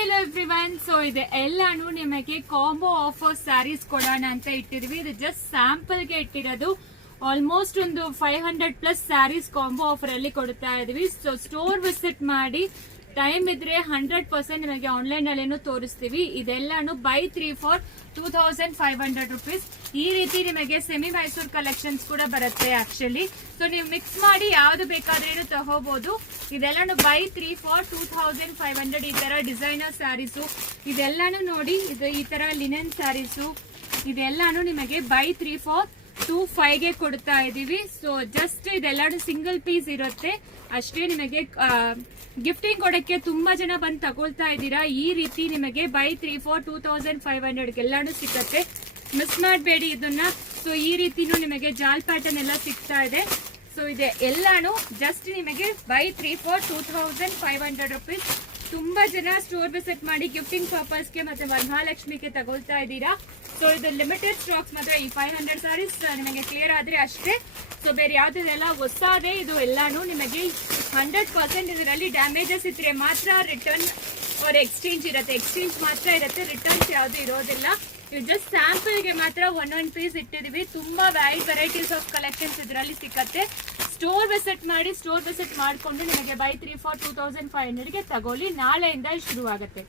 hello everyone. So ಇದೆ ಎಲ್ಲಾನು ನಿಮಗೆ ಕಾಂಬೋ ಆಫರ್ ಸ್ಯಾರೀಸ್ ಕೊಡೋಣ ಅಂತ ಇಟ್ಟಿದ್ವಿ. ಇದು ಜಸ್ಟ್ ಸ್ಯಾಂಪಲ್ ಗೆ ಇಟ್ಟಿರೋದು. ಆಲ್ಮೋಸ್ಟ್ ಒಂದು 500 ಪ್ಲಸ್ ಸ್ಯಾರೀಸ್ ಕಾಂಬೋ ಆಫರ್ ಅಲ್ಲಿ ಕೊಡ್ತಾ ಇದೀವಿ. ಸೊ ಸ್ಟೋರ್ ವಿಸಿಟ್ ಮಾಡಿ, ಟೈಮ್ ಇದ್ರೆ 100% ನಿಮಗೆ ಆನ್ಲೈನ್ ಅಲ್ಲೇನು ತೋರಿಸ್ತೀವಿ. ಇದೆಲ್ಲಾನು ಬೈ 3 ಫಾರ್ 2500 rupees. ಈ ರೀತಿ ನಿಮಗೆ ಸೆಮಿ ಮೈಸೂರ್ ಕಲೆಕ್ಷನ್ಸ್ ಕೂಡ ಬರುತ್ತೆ ಆಕ್ಚುಲಿ. ಸೊ ನೀವು ಮಿಕ್ಸ್ ಮಾಡಿ ಯಾವ್ದು ಬೇಕಾದ್ರೂ ತಗೋಬಹುದು. ಇದೆಲ್ಲಾನು ಬೈ 3 ಫಾರ್ 2500. ಈ ತರ ಡಿಸೈನರ್ ಸ್ಯಾರೀಸು ಇದೆಲ್ಲಾನು ನೋಡಿ, ಇದು ಈ ತರ ಲಿನನ್ ಸ್ಯಾರೀಸು ಇದೆಲ್ಲಾನು ನಿಮಗೆ ಬೈ 3 ಫಾರ್ 25 ಗೆ ಕೊಡ್ತಾ ಇದೀವಿ. ಸೊ ಜಸ್ಟ್ ಇದೆಲ್ಲಾನು ಸಿಂಗಲ್ ಪೀಸ್ ಇರುತ್ತೆ ಅಷ್ಟೇ. ನಿಮಗೆ ಗಿಫ್ಟಿಂಗ್ ಕೊಡಕ್ಕೆ ತುಂಬಾ ಜನ ಬಂದು ತಗೊಳ್ತಾ ಇದ್ದೀರಾ. ಈ ರೀತಿ ನಿಮಗೆ ಬೈ 3 ಫಾರ್ 2500 ಎಲ್ಲಾನು ಸಿಕ್ಕತ್ತೆ. ಮಿಸ್ ಮಾಡಬೇಡಿ ಇದನ್ನ. ಸೊ ಈ ರೀತಿನೂ ನಿಮಗೆ ಜಾಲ್ ಪ್ಯಾಟರ್ನ್ ಎಲ್ಲ ಸಿಗ್ತಾ ಇದೆ. ಸೊ ಇದೆ ಎಲ್ಲಾನು ಜಸ್ಟ್ ನಿಮಗೆ ಬೈ 3 ಫಾರ್ 2500 rupees. ತುಂಬಾ ಜನ ಸ್ಟೋರ್ ವಿಸಿಟ್ ಮಾಡಿ ಗಿಫ್ಟಿಂಗ್ ಪರ್ಪಸ್ಗೆ ಮತ್ತೆ ವರಮಹಾಲಕ್ಷ್ಮಿಗೆ ತಗೊಳ್ತಾ ಇದ್ದೀರಾ. ಸೊ ಇದು ಲಿಮಿಟೆಡ್ ಸ್ಟಾಕ್ಸ್ ಮಾತ್ರ. ಈ 500 ಸ್ಯಾರೀಸ್ ನಿಮಗೆ ಕ್ಲಿಯರ್ ಆದ್ರೆ ಅಷ್ಟೇ. ಸೊ ಬೇರೆ ಯಾವ್ದೆಲ್ಲ ಹೊಸದೇ ಇದು ಎಲ್ಲಾನು ನಿಮಗೆ 100% ಇದರಲ್ಲಿ ಡ್ಯಾಮೇಜಸ್ ಇದ್ರೆ ಮಾತ್ರ ರಿಟರ್ನ್ और ಎಕ್ಸ್ಚೇಂಜ್ ಇರುತ್ತೆ. ಎಕ್ಸ್ಚೇಂಜ್ ಮಾತ್ರ ಇರುತ್ತೆ, ರಿಟರ್ನ್ಸ್ ಯಾವ್ದು ಇರೋದಿಲ್ಲ. ಇದು ಜಸ್ಟ್ ಸ್ಯಾಂಪಲ್ ಗೆ ಮಾತ್ರ ಒಂದೊಂದು ಪೀಸ್ ಇಟ್ಟಿದೀವಿ. ತುಂಬಾ ವೈಡ್ ವೆರೈಟೀಸ್ ಆಫ್ ಕಲೆಕ್ಷನ್ಸ್ ಇದರಲ್ಲಿ ಸಿಕ್ಕತ್ತೆ. ಸ್ಟೋರ್ ವಿಸಿಟ್ ಮಾಡಿ, ಸ್ಟೋರ್ ವಿಸಿಟ್ ಮಾಡಿಕೊಂಡು ನಿಮಗೆ ಬೈ 3 ಫಾರ್ 2500 ಗೆ ತಗೊಳ್ಳಿ. ನಾಳೆಯಿಂದ ಶುರು ಆಗುತ್ತೆ.